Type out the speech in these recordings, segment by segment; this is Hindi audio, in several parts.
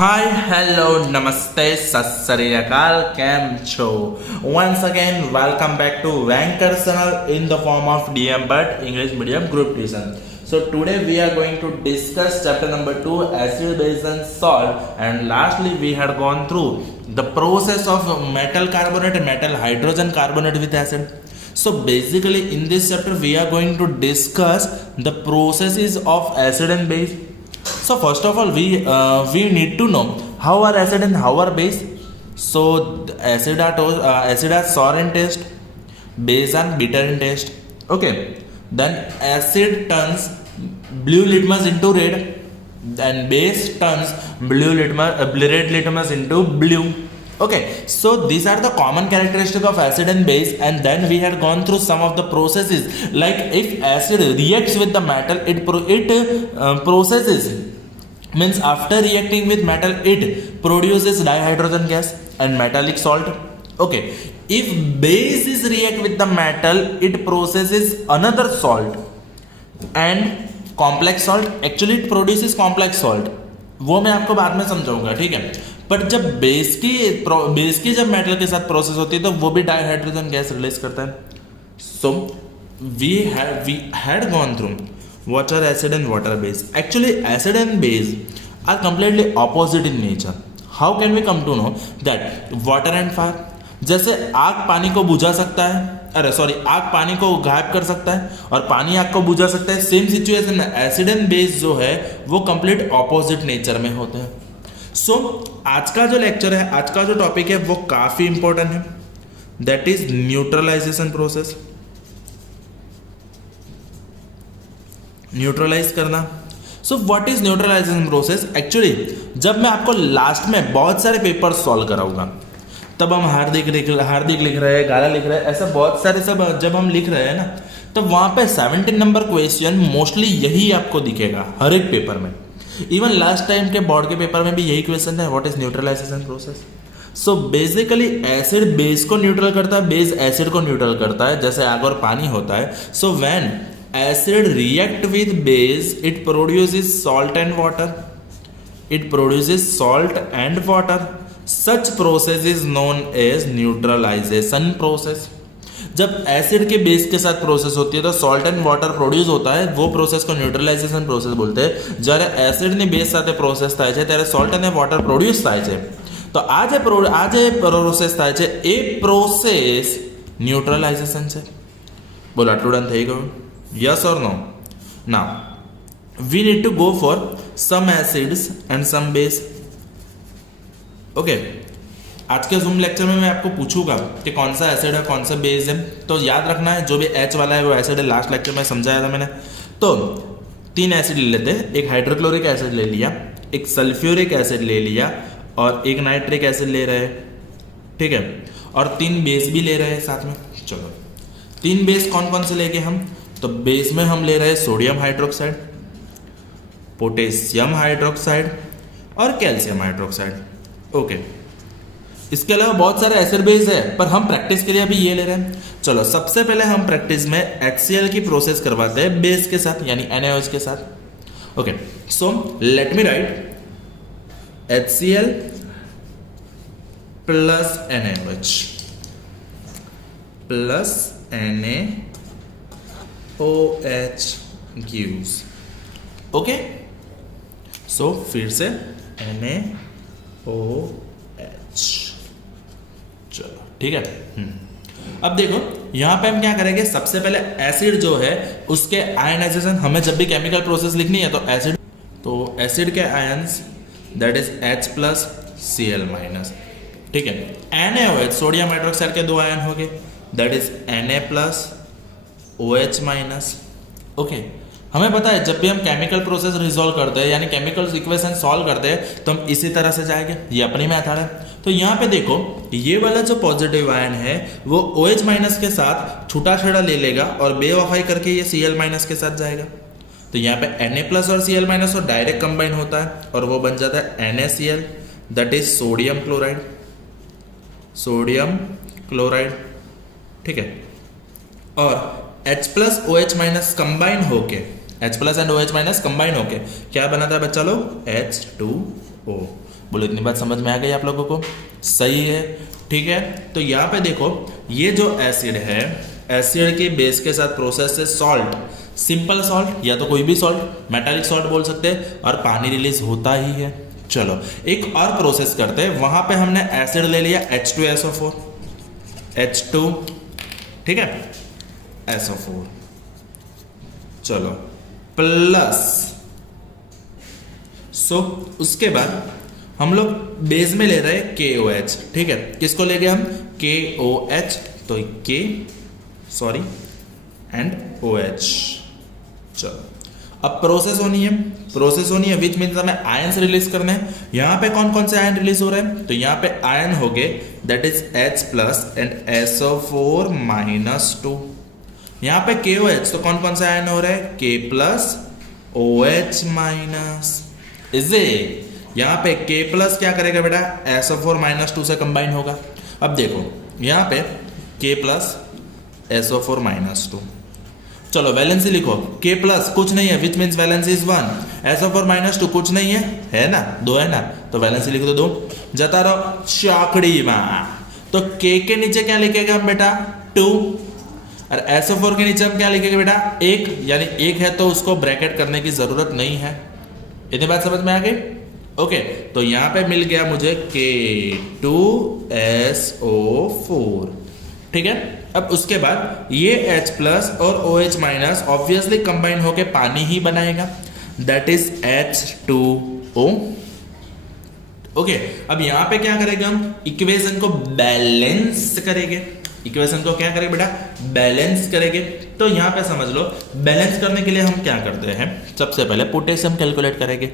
Hi, hello, namaste, sat sri akal, કેમ છો? Once again, welcome back to Vanker channel in the form of DM but English medium group tuition. So today we are going to discuss chapter number 2, acid, base and salt, and lastly we had gone through the process of metal carbonate and metal hydrogen carbonate with acid. So basically in this chapter we are going to discuss the processes of acid and base. So first of all, we need to know how are acid and how are base. So acid are sour in taste, base are bitter in taste. Okay, then acid turns blue litmus into red, and base turns red litmus into blue. Okay, so these are the common characteristics of acid and base, and then we had gone through some of the processes. Like if acid reacts with the metal, it processes, means after reacting with metal it produces dihydrogen gas and metallic salt. Okay, if base is react with the metal, it processes another salt and complex salt. Actually it produces complex salt, वो मैं आपको बाद में समझाऊंगा, ठीक है. बट जब बेस की जब मेटल के साथ प्रोसेस होती है तो वो भी डाइहाइड्रोजन गैस रिलीज करता है. सो we had gone through what are acid and what are base. Actually acid and base are completely opposite in nature. How can we come to know that water and fire? जैसे आग पानी को बुझा सकता है, आग पानी को गायब कर सकता है और पानी आग को बुझा सकता है. सेम सिचुएशन में एसिड एंड बेस जो है वो कंप्लीट ऑपोजिट नेचर में होते हैं. सो आज का जो लेक्चर है, आज का जो टॉपिक है वो काफी इंपॉर्टेंट है. That is neutralisation process. Neutralise करना. So what is neutralisation process? Actually जब मैं आपको लास्ट में बहुत सारे पेपर सॉल्व कराऊंगा तब हम हार्दिक लिख रहे हैं, गाला लिख रहे हैं, ऐसा बहुत सारे सब जब हम लिख रहे हैं ना, तब वहां पे 17 नंबर क्वेश्चन मोस्टली यही आपको दिखेगा हर एक पेपर में. इवन लास्ट टाइम के बोर्ड के पेपर में भी यही क्वेश्चन है, what is neutralisation process. So basically acid base को न्यूट्रल करता है, बेस एसिड को न्यूट्रल करता है, जैसे आग और पानी होता है. So when acid react with base, it produces salt and water. Such process is known as neutralization process. जब एसिड के बेस के साथ प्रोसेस होती है तो सॉल्ट एंड वाटर प्रोड्यूस होता है, वो प्रोसेस को न्यूट्रलाइजेशन प्रोसेस बोलते हैं. જ્યારે એસિડ ની બેસ સાથે પ્રોસેસ થાય છે ત્યારે સોલ્ટ અને વોટર પ્રોડ્યુસ થાય છે. તો આ જે પ્રોસેસ થાય છે એ પ્રોસેસ ન્યુટ્રલાઇઝેશન છે. બોલો આટલું ડન થઈ ગયું? Yes or no? Now we need to go for some acids and some base. Okay, आज के जूम लेक्चर में मैं आपको पूछूंगा कि कौन सा एसिड है कौन सा बेस है, तो याद रखना है जो भी H वाला है वो एसिड है. लास्ट लेक्चर में समझाया था मैंने. तो 3 एसिड ले लेते हैं. एक हाइड्रोक्लोरिक एसिड ले लिया, एक सल्फ्यूरिक एसिड ले लिया और एक नाइट्रिक एसिड ले रहे हैं, ठीक है, और 3 बेस भी ले रहे हैं साथ में. चलो 3 बेस कौन कौन से लेंगे हम? तो बेस में हम ले रहे हैं सोडियम हाइड्रोक्साइड, पोटेशियम हाइड्रोक्साइड और कैल्शियम हाइड्रोक्साइड. ओके, इसके अलावा बहुत सारे एसिड बेस है पर हम प्रैक्टिस के लिए अभी ये ले रहे हैं. चलो सबसे पहले हम प्रैक्टिस में HCl की प्रोसेस करवाते हैं बेस के साथ, यानी NaOH के साथ. Okay, so let me write HCl plus NaOH plus NaOH gives. Okay, so फिर से NaOH. चलो ठीक है. अब देखो यहां पे हम क्या करेंगे, सबसे पहले एसिड जो है उसके आयनाइजेशन, हमें जब भी केमिकल प्रोसेस लिखनी है तो एसिड के ions that is H plus Cl minus, ठीक है. NaOH सोडियम हाइड्रोक्साइड के 2 आयन हो गए, that is Na plus OH minus. Okay, हमें पता है जब भी हम केमिकल प्रोसेस रिजॉल्व करते हैं यानी केमिकल इक्वेशन सॉल्व करते हैं तो हम इसी तरह से जाएंगे. ये अपनी मेथड है. तो यहाँ पे देखो ये वाला जो पॉजिटिव आयन है वो OH माइनस के साथ छूटा छेड़ा ले लेगा और बेवफाई करके ये Cl माइनस के साथ जाएगा. तो यहाँ पे Na प्लस और Cl माइनस और डायरेक्ट कंबाइन होता है और वो बन जाता है NaCl, that is sodium chloride, ठीक है. और H plus OH minus combine होके H plus and OH minus combine होके क्या बनाता है बच्चा लोग? H2 ओ। बोलो इतनी बात समझ में आ गई आप लोगों को? सही है, ठीक है। तो यहाँ पे देखो, ये जो एसिड है, एसिड के बेस के साथ प्रोसेस से सॉल्ट, सिंपल सॉल्ट या तो कोई भी सॉल्ट, मेटालिक सॉल्ट बोल सकते हैं, और पानी रिलीज होता ही है। चलो एक और प्रोसेस करते हैं, वहां पे हमने एसिड ले लिया H2SO4, H2, ठीक है, SO4, चलो प्लस, उसके बाद हम लोग बेस में ले रहे हैं KOH, ठीक है। किसको ले गए हम? KOH, तो K सॉरी एंड OH। चलो अब प्रोसेस होनी है, विच मीन्स हमें आयंस रिलीज करने हैं। यहां पे कौन कौन से आयन रिलीज हो रहे हैं? तो यहां पे आयन हो गए, that is H plus and SO4 minus 2। यहां पे KOH, तो कौन कौन से आयन हो रहे हैं? K plus OH minus, is it? यहां पे K प्लस क्या करेगा बेटा? SO4 माइनस 2 से कंबाइन होगा। अब देखो यहां पे K प्लस SO4 माइनस 2, चलो वैलेंसी लिखो। K प्लस कुछ नहीं है, which means valency is 1, SO4 minus 2 कुछ नहीं है ना, 2 है ना, तो वैलेंसी लिख दो 2। जता रहो चाकड़ी में, तो K के नीचे क्या लिखेगा हम बेटा? 2, और SO4 के नीचे हम क्या लिखेंगे बेटा? 1, यानी 1 है तो उसको ब्रैकेट करने की जरूरत नहीं है। इतनी बात समझ में आ गई? ओके, तो यहां पे मिल गया मुझे K2SO4, ठीक है। अब उसके बाद ये H प्लस और OH माइनस ऑब्वियसली कंबाइन होके पानी ही बनाएगा, दैट इज H2O। ओके, अब यहां पे क्या करेंगे हम? इक्वेशन को बैलेंस करेंगे। इक्वेशन को क्या करेंगे बेटा? बैलेंस करेंगे। तो यहां पे समझ लो, बैलेंस करने के लिए हम क्या करते हैं? सबसे पहले पोटेशियम कैलकुलेट करेंगे,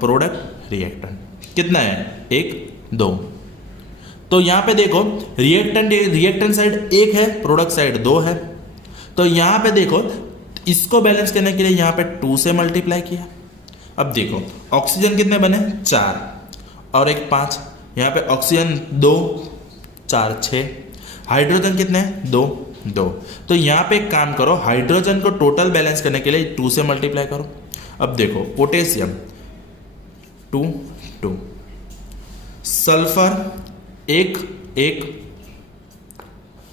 प्रोडक्ट रिएक्टेंट कितना है? 1 2। तो यहां पे देखो रिएक्टेंट साइड 1 है, प्रोडक्ट साइड 2 है। तो यहां पे देखो, इसको बैलेंस करने के लिए यहां पे 2 से मल्टीप्लाई किया। अब देखो ऑक्सीजन कितने बने? 4 और 1 5। यहां पे ऑक्सीजन 2 4 6, हाइड्रोजन कितने हैं? 2 2। तो यहां पे एक काम करो, हाइड्रोजन को टोटल बैलेंस करने के लिए 2 से मल्टीप्लाई करो। अब देखो potassium 2 2, sulphur 1 1,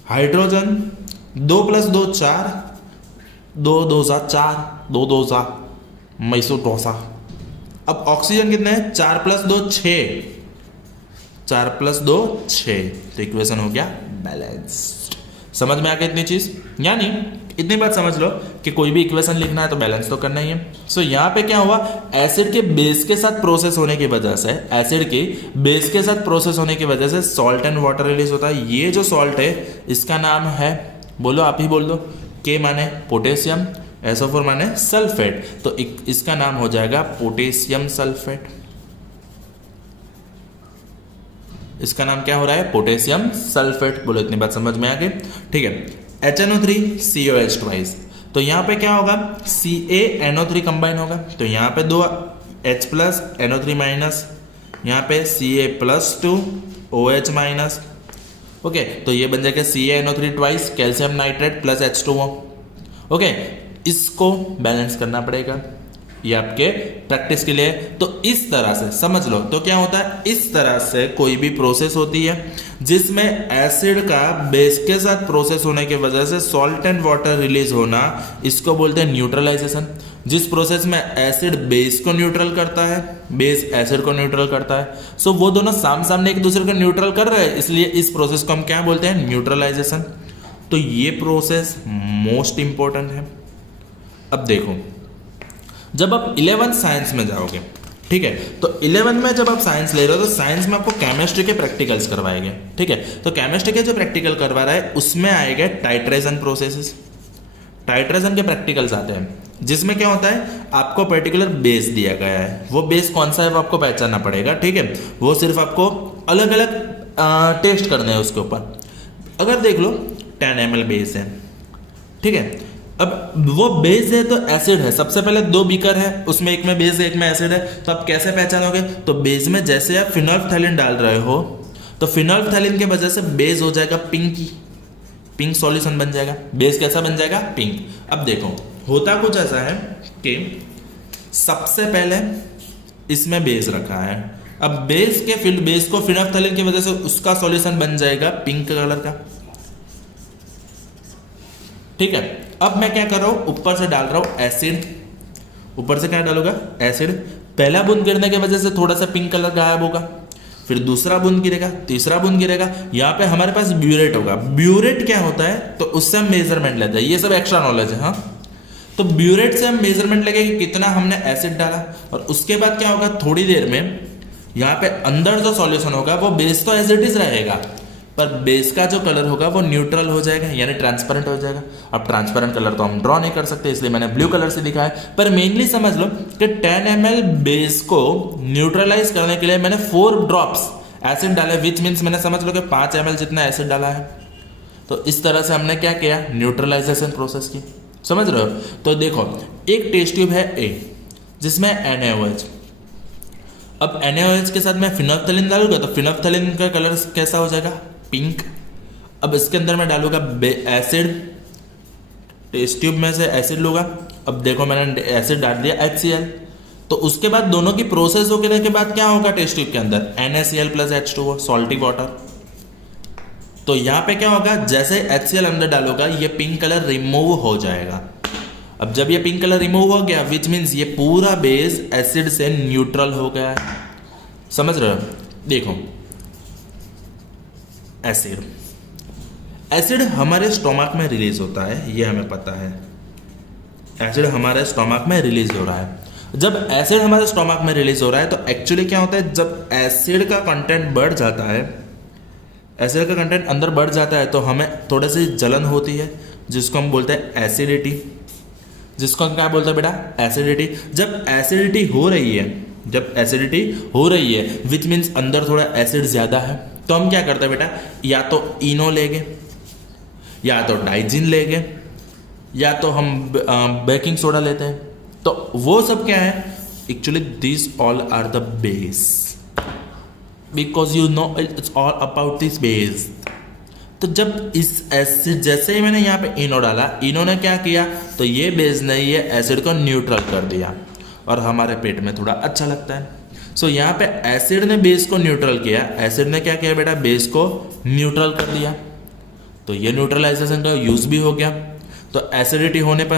hydrogen 2 plus 2 4, 2 2 4, 2 2 Mysore dosa. अब ऑक्सीजन कितने हैं? 4 प्लस 2 6, 4 प्लस 2 6, तो इक्वेशन हो गया बैलेंस्ड। समझ में आ गया इतनी चीज? यानी इतनी बात समझ लो कि कोई भी इक्वेशन लिखना है तो बैलेंस तो करना ही है। सो यहाँ पे क्या हुआ? एसिड के बेस के साथ प्रोसेस होने की वजह से, एसिड के बेस के साथ प्रोसेस होने की वजह से सॉल्ट एंड वाटर रिलीज होता है। ये जो सॉल्ट है इसका नाम है, बोलो आप ही बोल दो, K माने पोटेशियम, SO4 माने सल्फेट, तो इसका नाम हो जाएगा पोटेशियम सल्फेट। इसका नाम क्या हो रहा है? Potassium sulphate. बोलो इतनी बात समझ में आ गई? ठीक है। HNO3 COH ट्वाइस, तो यहां पे क्या होगा? CaNO3 कंबाइन होगा, तो यहां पे 2 H प्लस NO3 माइनस, यहां पे Ca plus 2 OH minus. Okay, तो ये बन जाएगा CaNO3 twice calcium nitrate plus H2O। Okay, इसको बैलेंस करना पड़ेगा, ये आपके प्रैक्टिस के लिए। तो इस तरह से समझ लो, तो क्या होता है? इस तरह से कोई भी प्रोसेस होती है जिसमें एसिड का बेस के साथ प्रोसेस होने की वजह से सॉल्ट एंड वाटर रिलीज होना, इसको बोलते हैं न्यूट्रलाइजेशन। जिस प्रोसेस में एसिड बेस को न्यूट्रल करता है, बेस एसिड को न्यूट्रल करता है, सो वो दोनों सामने एक दूसरे को न्यूट्रल कर रहे हैं, इसलिए इस प्रोसेस को हम क्या बोलते हैं? न्यूट्रलाइजेशन। तो ये प्रोसेस मोस्ट इंपॉर्टेंट है। अब देखो, जब आप 11th साइंस में जाओगे, ठीक है, तो 11th में जब आप साइंस ले रहे हो तो साइंस में आपको केमिस्ट्री के प्रैक्टिकल्स करवाएंगे, ठीक है। तो केमिस्ट्री के जो प्रैक्टिकल करवा रहा है उसमें आएगा टाइट्रेशन प्रोसेसेस, टाइट्रेशन के प्रैक्टिकल्स आते हैं, जिसमें क्या होता है? आपको पर्टिकुलर बेस दिया गया है, वो बेस कौन सा है वो आपको पहचानना पड़ेगा, ठीक है। वो सिर्फ आपको अलग अलग टेस्ट करने हैं उसके ऊपर। अगर देख लो 10 ml बेस है, ठीक है। अब वो बेस है तो एसिड है, सबसे पहले 2 बीकर है, उसमें एक में बेस है एक में एसिड है, तो आप कैसे पहचानोगे? तो बेस में जैसे आप फिनोल्फथैलिन डाल रहे हो तो फिनोल्फथैलिन की वजह से बेस हो जाएगा पिंक सॉल्यूशन बन जाएगा। बेस कैसा बन जाएगा? पिंक। अब देखो होता कुछ ऐसा है कि सबसे पहले इसमें बेस रखा है। अब बेस को फिनोल्फ्थालीन की वजह से उसका सॉल्यूशन बन जाएगा पिंक कलर का। ठीक है, अब मैं क्या कर रहा हूं, ऊपर से डाल रहा हूं एसिड। ऊपर से क्या डालूंगा, एसिड। पहला बूंद गिरने की वजह से थोड़ा सा पिंक कलर गायब होगा, फिर दूसरा बूंद गिरेगा, तीसरा बूंद गिरेगा, यहाँ पे हमारे पास ब्यूरेट होगा। ब्यूरेट क्या होता है, तो उससे हम मेजरमेंट लेते हैं, ये सब एक्स्ट्रा नॉलेज है। हाँ, तो ब्यूरेट से हम मेजरमेंट लेंगे कि कितना हमने एसिड डाला, और उसके बाद क्या होगा, थोड़ी देर में यहाँ पे अंदर जो सॉल्यूशन होगा वो बेस तो एज इट इज रहेगा, पर बेस का जो कलर होगा वो न्यूट्रल हो जाएगा, यानी ट्रांसपेरेंट हो जाएगा। अब ट्रांसपेरेंट कलर तो हम ड्रॉ नहीं कर सकते, इसलिए मैंने ब्लू कलर से दिखाया, पर मेनली समझ लो कि 10 ml बेस को न्यूट्रलाइज करने के लिए मैंने 4 ड्रॉप्स एसिड डाले, विच मीन्स मैंने समझ लो कि 5 ml जितना एसिड डाला है। तो इस तरह से हमने क्या किया, न्यूट्रलाइजेशन प्रोसेस की। समझ रहे हो? तो देखो, एक टेस्ट ट्यूब है ए जिसमें NaOH। अब NaOH के साथ मैं फिनोल्फ्थालीन डालूंगा तो फिनोल्फ्थालीन का कलर कैसा हो जाएगा, पिंक। अब इसके अंदर मैं डालूंगा एसिड, टेस्ट ट्यूब में से एसिड लूंगा। अब देखो मैंने एसिड डाल दिया HCl, तो उसके बाद दोनों की प्रोसेस होने के बाद क्या होगा टेस्ट ट्यूब के अंदर, NaCl plus H2O, salty water. तो यहाँ पे क्या होगा, जैसे HCl अंदर डालूंगा ये पिंक कलर रिमूव हो जाएगा। अब जब ये पिंक कलर रिमूव हो गया, विच मीन्स ये पूरा बेस एसिड से न्यूट्रल हो गया है। समझ रहे हो? देखो, एसिड हमारे स्टोमक में रिलीज होता है, ये हमें पता है। एसिड हमारे स्टोमक में रिलीज हो रहा है। जब एसिड हमारे स्टोमक में रिलीज हो रहा है तो एक्चुअली क्या होता है, जब एसिड का कंटेंट बढ़ जाता है, एसिड का कंटेंट अंदर बढ़ जाता है तो हमें थोड़ी सी जलन होती है, जिसको हम बोलते हैं एसिडिटी। जिसको हम क्या बोलते हैं बेटा, एसिडिटी। जब एसिडिटी हो रही है विच मीन्स अंदर थोड़ा एसिड ज्यादा है, तो हम क्या करते हैं बेटा, या तो इनो लेंगे, या तो डाइजिन लेंगे, या तो हम बेकिंग सोडा लेते हैं। तो वो सब क्या है, actually this all are the base, because you know it's all about this base. तो जब इस एसिड, जैसे ही मैंने यहाँ पे इनो डाला, इनो ने क्या किया, तो ये बेस ने ये एसिड को न्यूट्रल कर दिया और हमारे पेट में थोड़ा अच्छा लगता है। सो यहाँ पे एसिड ने बेस को न्यूट्रल किया। एसिड ने क्या किया बेटा, बेस को न्यूट्रल कर दिया, तो ये न्यूट्रलाइजेशन का यूज भी हो गया। तो एसिडिटी होने पर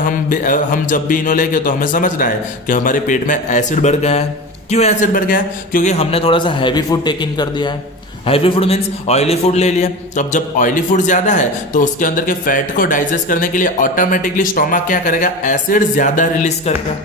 हम जब भी इनो लेंगे तो हमें समझ रहा है कि हमारे पेट में एसिड बढ़ गया है। क्यों एसिड बढ़ गया है, क्योंकि हमने थोड़ा सा हैवी फूड टेक इन कर दिया है। Heavy food means oily food ले लिया। तो अब जब ऑयली फूड ज्यादा है तो उसके अंदर के फैट को डाइजेस्ट करने के लिए ऑटोमेटिकली स्टोमक क्या करेगा, एसिड ज्यादा रिलीज करेगा।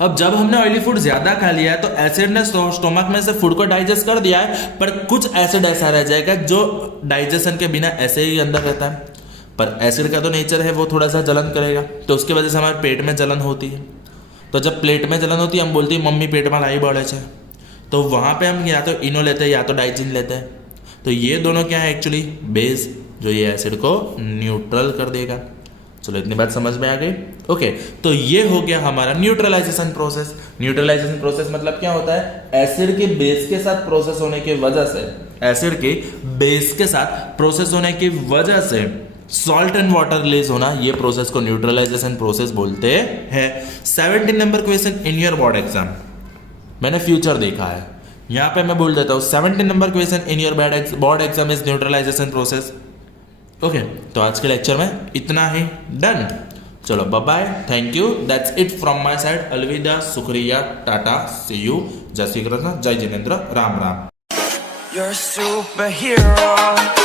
अब जब हमने ऑयली फूड ज्यादा खा लिया है तो एसिड ने स्टोमक में से फूड को डाइजेस्ट कर दिया है, पर कुछ एसिड ऐसा रह जाएगा जो डाइजेशन के बिना ऐसे ही अंदर रहता है। पर एसिड का तो नेचर है वो थोड़ा सा जलन करेगा, तो उसकी वजह से हमारे पेट में जलन होती है। तो जब पेट में जलन होती है हम बोलते हैं मम्मी पेट में लाई बढ़े छे, तो वहां पे हम या तो इनो लेते हैं या तो डाइजिन लेते हैं। तो ये दोनों क्या है, एक्चुअली बेस, जो ये एसिड को न्यूट्रल कर देगा। चलो इतनी बात समझ में आ गई। ओके, तो ये हो गया हमारा न्यूट्रलाइजेशन प्रोसेस। न्यूट्रलाइजेशन प्रोसेस मतलब क्या होता है, एसिड के बेस के साथ प्रोसेस होने की वजह से, एसिड के बेस के साथ प्रोसेस होने की वजह से सॉल्ट एंड वाटर रिलीज होना, ये प्रोसेस को न्यूट्रलाइजेशन प्रोसेस बोलते हैं। 17 number question in your board exam, मैंने फ्यूचर देखा है, यहां पे मैं बोल देता हूं 17 number question in your board exam is neutralisation process. Okay, तो आज के लेक्चर में इतना ही, डन। चलो bye bye, thank you, that's it from my side. अलविदा, शुक्रिया, टाटा, सी यू, जय श्री कृष्ण, जय Jinendra, Ram Ram. You're a superhero.